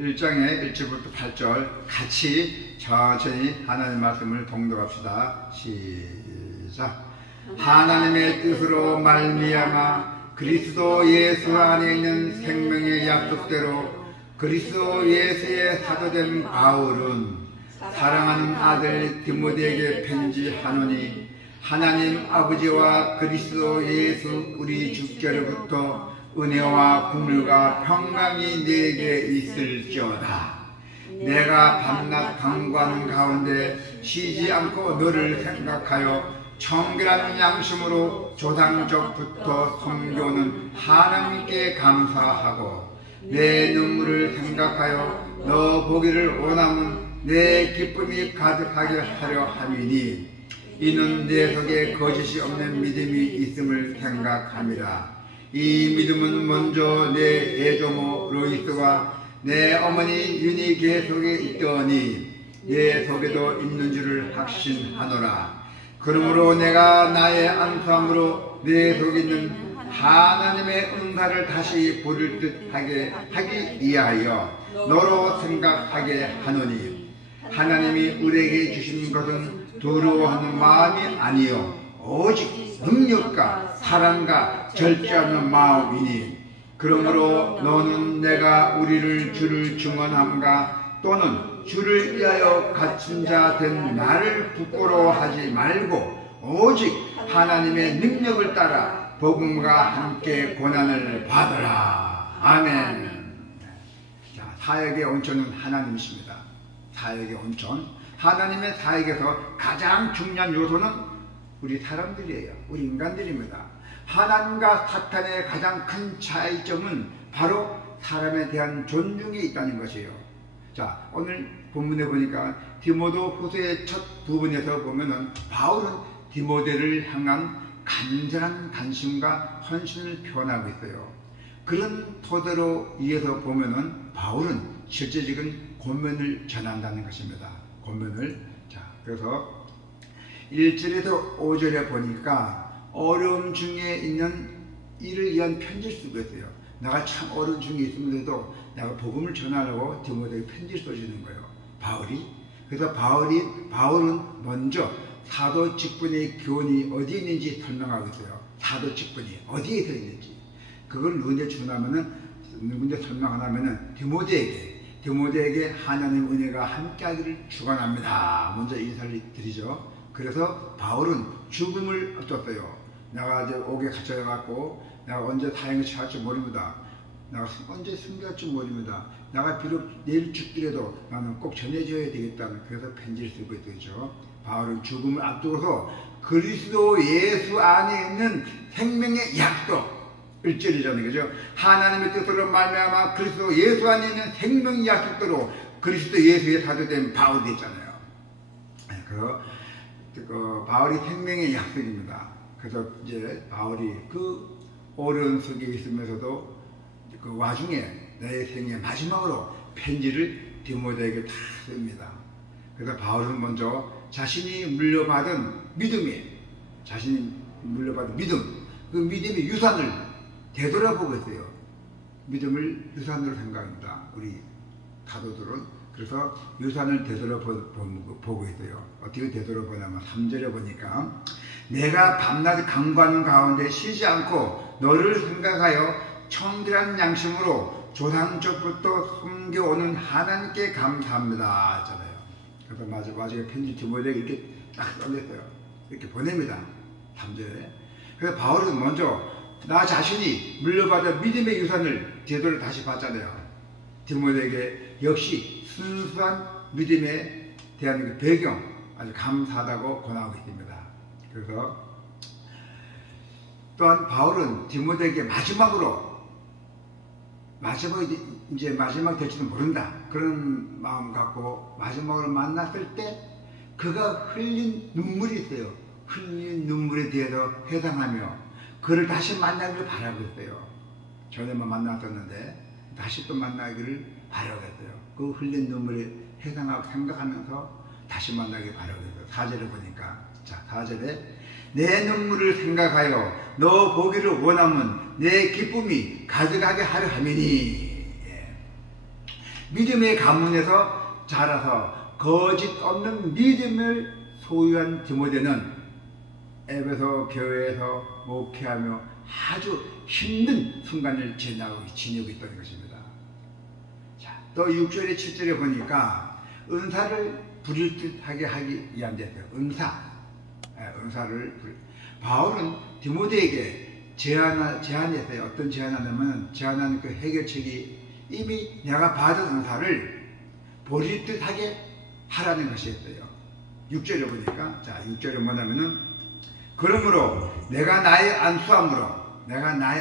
1장의 1절부터 8절 같이 천천히 하나님의 말씀을 봉독합시다. 시작. 하나님의 뜻으로 말미암아 그리스도 예수 안에 있는 생명의 약속대로 그리스도 예수의 사도된 바울은 사랑하는 아들 디모데에게 편지하노니 하나님 아버지와 그리스도 예수 우리 주께로부터 은혜와 국물과 평강이 네게 있을지어다. 내가 밤낮 강구하는 가운데 쉬지 않고 너를 생각하여 청결한 양심으로 조상적부터 섬겨오는 하나님께 감사하고 내 눈물을 생각하여 너 보기를 원하면 내 기쁨이 가득하게 하려 함이니 이는 내 속에 거짓이 없는 믿음이 있음을 생각함이라. 이 믿음은 먼저 내 애조모 로이스와 내 어머니 유니게 속에 있더니 내 속에도 있는 줄을 확신하노라. 그러므로 내가 나의 안수함으로 내 속에 있는 하나님의 은사를 다시 부를 듯 하기 위하여 너로 생각하게 하노니 하나님이 우리에게 주신 것은 두려워하는 마음이 아니요 오직 능력과 사랑과 절제하는 마음이니 그러므로 너는 내가 우리를 주를 증언함과 또는 주를 위하여 갇힌 자 된 나를 부끄러워하지 말고 오직 하나님의 능력을 따라 복음과 함께 고난을 받으라. 아멘. 자, 사역의 온천은 하나님이십니다. 사역의 온천, 하나님의 사역에서 가장 중요한 요소는 우리 사람들이에요. 우리 인간들입니다. 하나님과 사탄의 가장 큰 차이점은 바로 사람에 대한 존중에 있다는 것이에요. 자, 오늘 본문에 보니까 디모데 후서의 첫 부분에서 보면은 바울은 디모데를 향한 간절한 관심과 헌신을 표현하고 있어요. 그런 토대로 이어서 보면은 바울은 실제적인 권면을 전한다는 것입니다. 권면을. 자, 그래서 1절에서 5절에 보니까 어려움 중에 있는 이를 위한 편지를 쓰고 있어요. 내가 참 어려움 중에 있으면서도 내가 복음을 전하려고 디모데에게 편지를 써주는 거예요. 바울이. 그래서 바울은 먼저 사도 직분의 교훈이 어디에 있는지 설명하고 있어요. 사도 직분이 어디에 들어있는지. 그걸 누군데 설명하냐면은 디모데에게 하나님 은혜가 함께하기를 축원합니다. 먼저 인사를 드리죠. 그래서 바울은 죽음을 앞뒀어요. 내가 이제 옥에 갇혀갖고 내가 언제 사형을 취할지 모릅니다. 내가 언제 숨겨질지 모릅니다. 내가 비록 내일 죽더라도 나는 꼭 전해줘야 되겠다. 그래서 편지를 쓰고 있죠. 바울은 죽음을 앞두고서 그리스도 예수 안에 있는 생명의 약속 1절이잖아요. 그죠? 하나님의 뜻으로 말미암아 그리스도 예수 안에 있는 생명의 약속대로 그리스도 예수의 사도된 바울이 있잖아요. 그래서 바울이 생명의 약속입니다. 그래서 이제 바울이 그 어려운 속에 있으면서도 그 와중에 내 생의 마지막으로 편지를 디모데에게 다 씁니다. 그래서 바울은 먼저 자신이 물려받은 믿음, 그 믿음의 유산을 되돌아보고 있어요. 믿음을 유산으로 생각합니다. 우리 사도들은. 그래서 유산을 되돌아보고 있어요. 어떻게 되돌아보냐면 3절에 보니까 내가 밤낮 강구하는 가운데 쉬지 않고 너를 생각하여 청결한 양심으로 조상적부터 섬겨오는 하나님께 감사합니다 하잖아요. 그래서 마지막에 편지 디모데에게 이렇게 딱 써냈어요. 이렇게 보냅니다. 3절에. 그래서 바울은 먼저 나 자신이 물려받은 믿음의 유산을 제대로 다시 받잖아요. 디모데에게 역시 순수한 믿음에 대한 그 배경 아주 감사하다고 권하고 있습니다. 그래서 또한 바울은 디모데에게 마지막 될지도 모른다 그런 마음 갖고 마지막으로 만났을 때 그가 흘린 눈물이 있어요. 흘린 눈물에 대해서 회상하며 그를 다시 만나기를 바라고 있어요. 전에만 만났었는데 다시 또 만나기를 바라고 했어요. 그 흘린 눈물에 회상하고 생각하면서 다시 만나기 바라고 했어요. 4절에 보니까, 자, 4절에 내 눈물을 생각하여 너 보기를 원하면 내 기쁨이 가득하게 하려 함이니. 믿음의 가문에서 자라서 거짓 없는 믿음을 소유한 디모데는 에베소 교회에서 목회하며 아주 힘든 순간을 지내고 있다는 것입니다. 자, 또 6절에 7절에 보니까 은사를 부릴 듯하게 하기 위한 데서 은사를 바울은 디모데에게 제안했어요. 어떤 제안하냐면 제안한 그 해결책이 이미 내가 받은 은사를 버릴 듯하게 하라는 것이었어요. 6절에 보니까 자 6절에 뭐냐면은 그러므로 내가 나의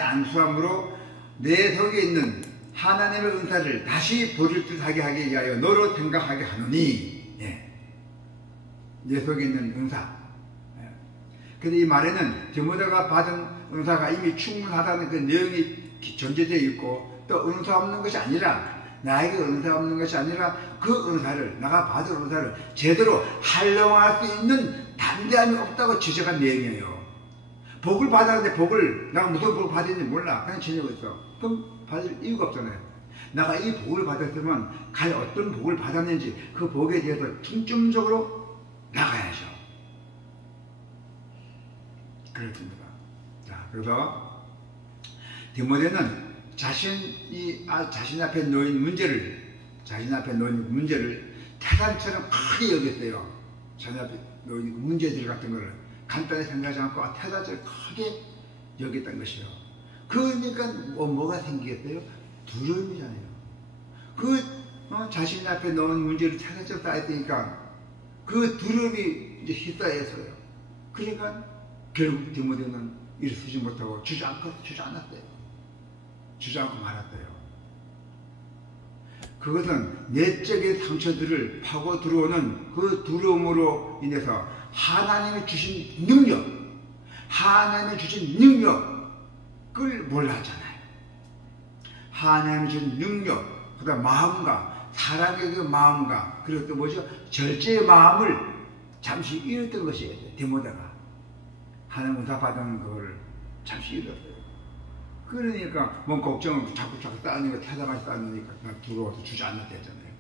안수함으로 내 속에 있는 하나님의 은사를 다시 버릴 듯하게 하기 위하여 너로 생각하게 하노니 내 속에 있는 은사. 근데 이 말에는 디모데가 받은 은사가 이미 충분하다는 그 내용이 전제되어 있고 또 은사 없는 것이 아니라 나에게 은사 없는 것이 아니라 그 은사를 내가 받은 은사를 제대로 활용할 수 있는 담대함이 없다고 지적한 내용이에요. 복을 받았는데 내가 무슨 복을 받았는지 몰라. 그냥 지내고 있어. 그럼 받을 이유가 없잖아요. 내가 이 복을 받았으면 과연 어떤 복을 받았는지 그 복에 대해서 중점적으로 나가야죠. 그렇습니다. 자, 그래서 디모데는 자신 앞에 놓인 문제를 태산처럼 크게 여겼어요. 자신 앞에 놓인 문제들 같은 거를 간단히 생각하지 않고 태산처럼 크게 여겼던 것이요. 그러니까 뭐가 생기겠어요? 두려움이잖아요. 자신 앞에 놓은 문제를 태산처럼 쌓였으니까 그 두려움이 이제 휩싸였어요. 그러니까 결국 디모데는 일을 쓰지 못하고 주저앉고 말았어요. 그것은 내적인 상처들을 파고 들어오는 그 두려움으로 인해서 하나님이 주신 능력을 몰랐잖아요. 하나님이 주신 능력, 그다음 마음과 사랑의 그 마음과 그리고 또 뭐죠? 절제의 마음을 잠시 잃었던 것이에요. 디모데가 하나님 은사 받은 그걸 잠시 잃었어요. 그러니까 뭔 걱정을 자꾸 쌓으니까 태산까지 쌓으니까 들어와서 주저앉았다 했잖아요.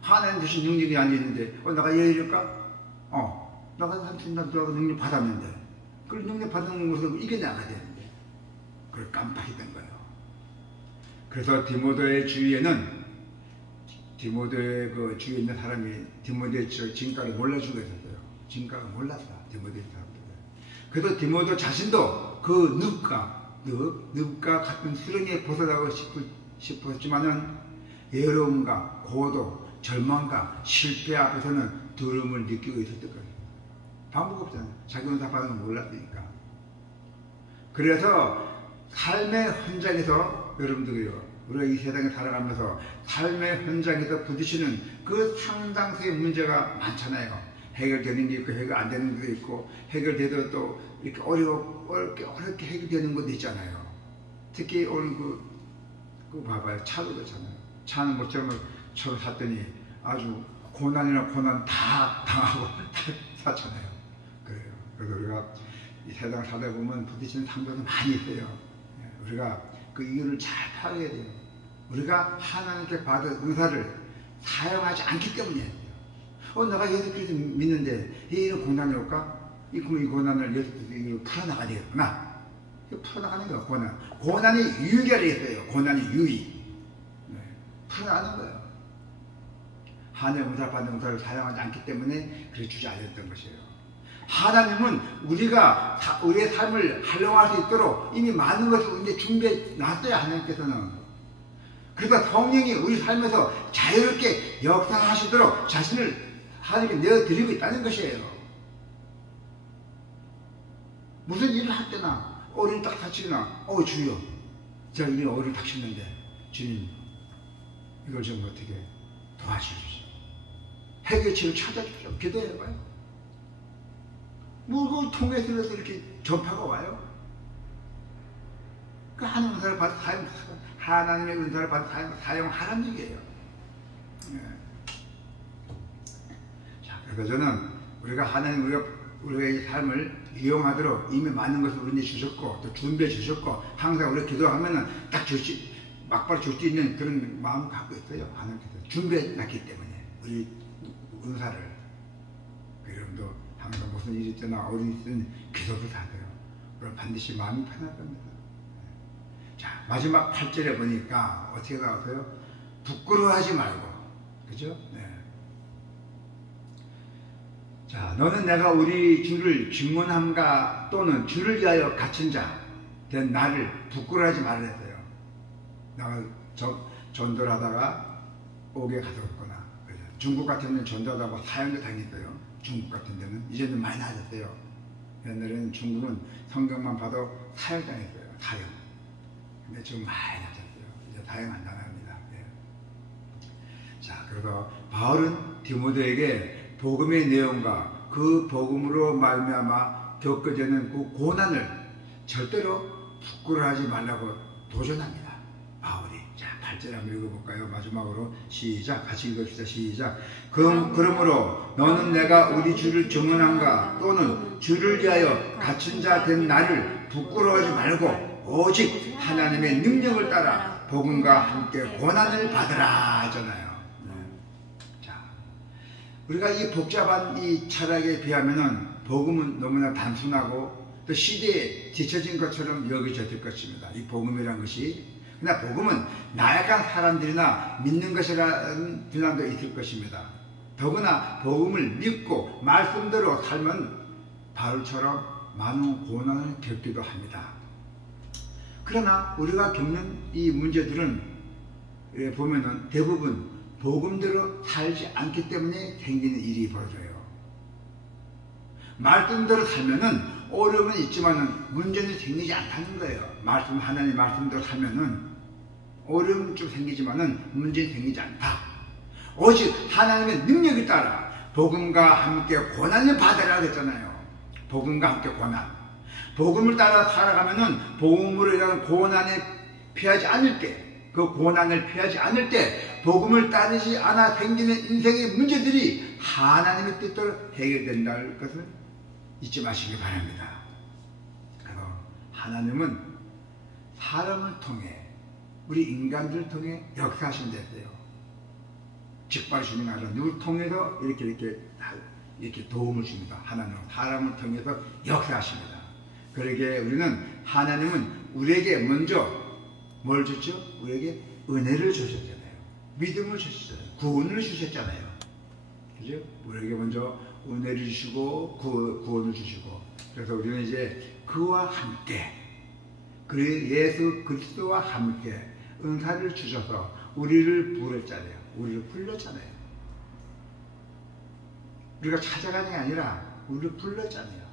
하나님 주신 능력이 아니었는데 내가 예일까? 내가 한순간 능력 받았는데 그 능력 받은 것을 이겨나가야 되는데 그걸 깜빡했던 거예요. 그래서 디모데의 주위에 있는 사람이 디모데의 진가를 몰라주고 있었어요. 진가를 몰랐다. 디모데의 사람들. 그래서 디모데 자신도 그 늪과 같은 수렁에 벗어나고 싶었지만은 외로움과 고도, 절망과 실패 앞에서는 두려움을 느끼고 있었던 거예요. 방법 없잖아요. 자기 은사 받은 걸 몰랐으니까. 그래서 삶의 현장에서 여러분들이요, 우리가 이 세상에 살아가면서 삶의 현장에서 부딪히는 그 상당수의 문제가 많잖아요. 해결되는 게 있고 해결 안 되는 것도 있고 해결돼도 또 이렇게 어렵게 해결되는 것도 있잖아요. 특히 오늘 그 봐봐요. 차도 그렇잖아요. 차는 뭐처럼 차를 샀더니 아주 고난 다 당하고 다 샀잖아요. 그래요. 그래서 우리가 이 세상을 살다 보면 부딪히는 상처도 많이 있어요. 우리가 그 이유를 잘 파악해야 돼요. 우리가 하나님께 받은 은사를 사용하지 않기 때문이에요. 내가 예수 그리스도 믿는데 이런 고난이 올까? 이 고난을 예수 그리스도로 풀어나가야 되겠구나. 풀어나가는 거야, 고난이 유의가 되겠어요. 고난이 유의. 풀어나가는 거예요. 하나님의 은사 받는 은사를 사용하지 않기 때문에 그렇게 주저앉았던 것이에요. 하나님은 우리의 삶을 활용할 수 있도록 이미 많은 것을 우리한테 준비해 놨어요. 하나님께서는. 그러니까 성령이 우리 삶에서 자유롭게 역사하시도록 자신을 하나님께 내어드리고 있다는 것이에요. 무슨 일을 할 때나 어린이 딱 다치거나 주여 제가 이 어린이 다쳤는데 주님 이걸 좀 어떻게 도와주십시오. 해결책을 찾아주십시오. 기도해봐요. 그 통해서 이렇게 전파가 와요. 그 하나님의 은사를 받아 사용하라는 얘기예요. 자, 그래서 저는 우리의 삶을 이용하도록 이미 많은 것을 우리한테 주셨고 또 준비해 주셨고 항상 우리가 기도하면은 딱 막바로 줄 수 있는 그런 마음을 갖고 있어요. 하나님께서 준비해놨기 때문에 우리 은사를. 여러분도 항상 무슨 일이 있거나 어려움이 있으면 기도를 하세요. 그럼 반드시 마음이 편할 겁니다. 자, 마지막 8절에 보니까 어떻게 나와서요? 부끄러워하지 말고, 그죠? 네. 자, 너는 내가 우리 주를 증언함과 또는 주를 위하여 갇힌 자 된 나를 부끄러워하지 말으랬어요. 내가 전도를 하다가 옥에 가뒀거나, 중국 같은 데는 전도하다가 사형도 당했어요. 중국 같은 데는 이제는 많이 나아졌어요. 옛날에는 중국은 성경만 봐도 사형 당했어요. 사형. 근데 지금 많이 나아졌어요. 이제 사형 안 당합니다. 예. 자, 그래서 바울은 디모데에게 복음의 내용과 그 복음으로 말미암아 겪게 되는 그 고난을 절대로 부끄러워하지 말라고 도전합니다. 바울이. 자, 8절 한번 읽어볼까요? 마지막으로 시작. 같이 읽읍시다. 시작. 그러므로 너는 내가 우리 주를 증언한가 또는 주를 위하여 갇힌 자 된 나를 부끄러워하지 말고 오직 하나님의 능력을 따라 복음과 함께 고난을 받으라 하잖아요. 자, 우리가 이 복잡한 이 철학에 비하면은 복음은 너무나 단순하고 또 시대에 뒤처진 것처럼 여겨질 것입니다. 이 복음이라는 것이. 그러나 복음은 나약한 사람들이나 믿는 것이라는 분란도 있을 것입니다. 더구나 복음을 믿고 말씀대로 살면 바울처럼 많은 고난을 겪기도 합니다. 그러나 우리가 겪는 이 문제들은 보면은 대부분 복음대로 살지 않기 때문에 생기는 일이 벌어져요. 말씀대로 살면은 어려움은 있지만은 문제는 생기지 않다는 거예요. 하나님 말씀대로 살면은 어려움은 좀 생기지만은 문제는 생기지 않다. 오직 하나님의 능력에 따라 복음과 함께 고난을 받으라 그랬잖아요. 복음과 함께 고난. 복음을 따라 살아가면은 복음으로 인한 고난에 피하지 않을 때, 그 고난을 피하지 않을 때 복음을 따르지 않아 생기는 인생의 문제들이 하나님의 뜻대로 해결된다는 것을 잊지 마시기 바랍니다. 그래서 하나님은 사람을 통해, 우리 인간들을 통해 역사하신다고요. 직발주는 아니라 누굴 통해서 이렇게 도움을 줍니다. 하나님은 사람을 통해서 역사하십니다. 그러기에 우리는 하나님은 우리에게 먼저 뭘 줬죠? 우리에게 은혜를 주셨잖아요. 믿음을 주셨잖아요. 구원을 주셨잖아요. 그죠? 우리에게 먼저 은혜를 주시고 구원을 주시고, 그래서 우리는 이제 그와 함께, 예수 그리스도와 함께 은사를 주셔서 우리를 부르셨잖아요. 우리를 불렀잖아요. 우리가 찾아가는 게 아니라 우리를 불렀잖아요.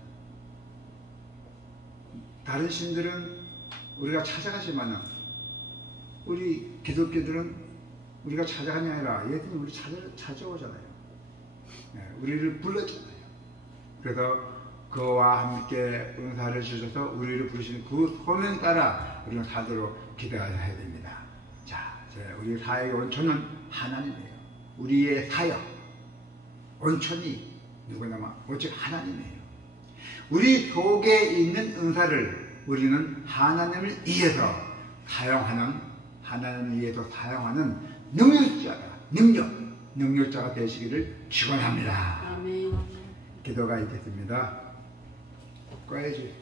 다른 신들은 우리가 찾아가지만은 우리 기독교들은 우리가 찾아가는 게 아니라 얘들은 우리 찾아오잖아요. 네, 우리를 불렀잖아요. 그래서 그와 함께 은사를 주셔서 우리를 부르시는 그 소명 따라 우리는 살도록 기도해야 됩니다. 자, 우리 사역의 원천은 하나님이에요. 우리의 사역 원천이 누구냐면 오직 하나님이에요. 우리 속에 있는 은사를 우리는 하나님을 위해서 사용하는, 하나님을 위해서 사용하는 능력자가 되시기를 축원합니다. 아멘. 기도가 있겠습니다. 꺼야지.